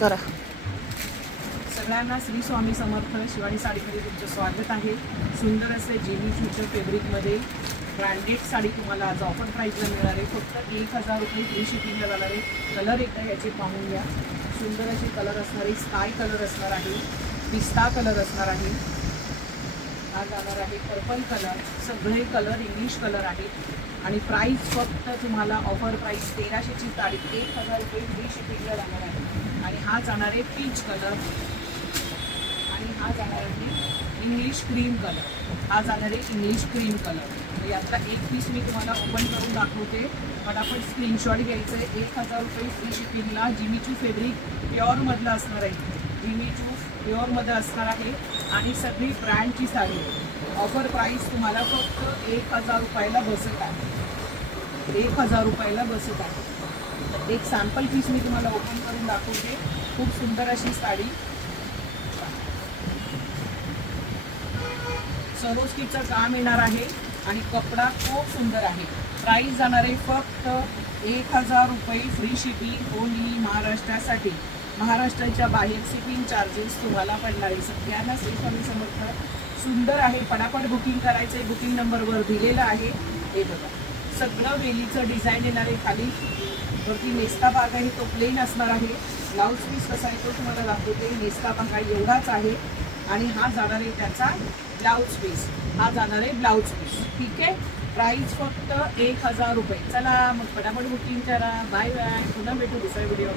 करा. सगळ्यांना श्री स्वामी समर्थ. शिवानी साडीमध्ये तुमचं स्वागत आहे. सुंदर असे जेनी फ्युचर फॅब्रिकमध्ये ब्रँडेड साडी तुम्हाला आज ऑफर प्राईजला मिळणार आहे. फक्त 1000 रुपये फ्री शिपिंगला जाणार आहे. कलर एकदा याचे पाहून घ्या. सुंदर असे कलर असणार आहे. स्काय कलर असणार आहे, पिस्ता कलर असणार आहे, हा जाणार आहे पर्पल कलर. सगळे कलर इंग्लिश कलर आहेत आणि प्राईस फक्त तुम्हाला ऑफर प्राईस 1300ची साडी 1000 रुपये फ्री शिपिंगला जाणार आहे. आणि हा जाणार आहे पीच कलर आणि हा जाणार आहे इंग्लिश क्रीम कलर. हा जाणार आहे इंग्लिश क्रीम कलर. यातला एक पीस मी तुम्हाला ओपन करून दाखवते. फटाफट स्क्रीनशॉट घ्यायचं आहे. 1000 रुपये फ्री शिपिंगला. जिमीचू फॅब्रिक प्युअरमधलं असणार आहे. जिमीचू प्युअरमध्ये असणार आहे आणि सगळी ब्रँडची साडी. ऑफर प्राईस तुम्हाला फक्त 1000 रुपयाला बसत आहे. 1000 रुपयाला बसत आहे. तर एक सॅम्पल पीस मी तुम्हाला ओपन करून दाखवते. खूप सुंदर अशी साडी. सरोस्कीचं काम येणार आहे आणि कपडा खूप सुंदर आहे. प्राईस जाणार आहे फक्त 1000 रुपये फ्री शिपिंग ओनली महाराष्ट्रासाठी. महाराष्ट्राच्या बाहेर शिपिंग चार्जेस तुम्हाला पडणार आहे. सगळ्यांना श्री स्वामी समर्थ. सुंदर आहे. पटापट बुकिंग करायचं आहे. बुकिंग नंबरवर दिलेला आहे. हे बघा सगळं वेलीचं डिझाईन येणार आहे. खाली वरती नेस्ता भाग आहे तो प्लेन असणार आहे. ब्लाऊज पीस कसा आहे तो तुम्हाला दाखवते. नेस्ता भाग एवढाच आहे आणि हा जाणार आहे त्याचा ब्लाऊज पीस. हा जाणार आहे ब्लाऊज पीस. ठीक आहे. प्राईस फक्त 1000 रुपये. चला मग फटाफट बुकिंग करा. Bye bye. पुन्हा भेटू दुसऱ्या व्हिडिओ.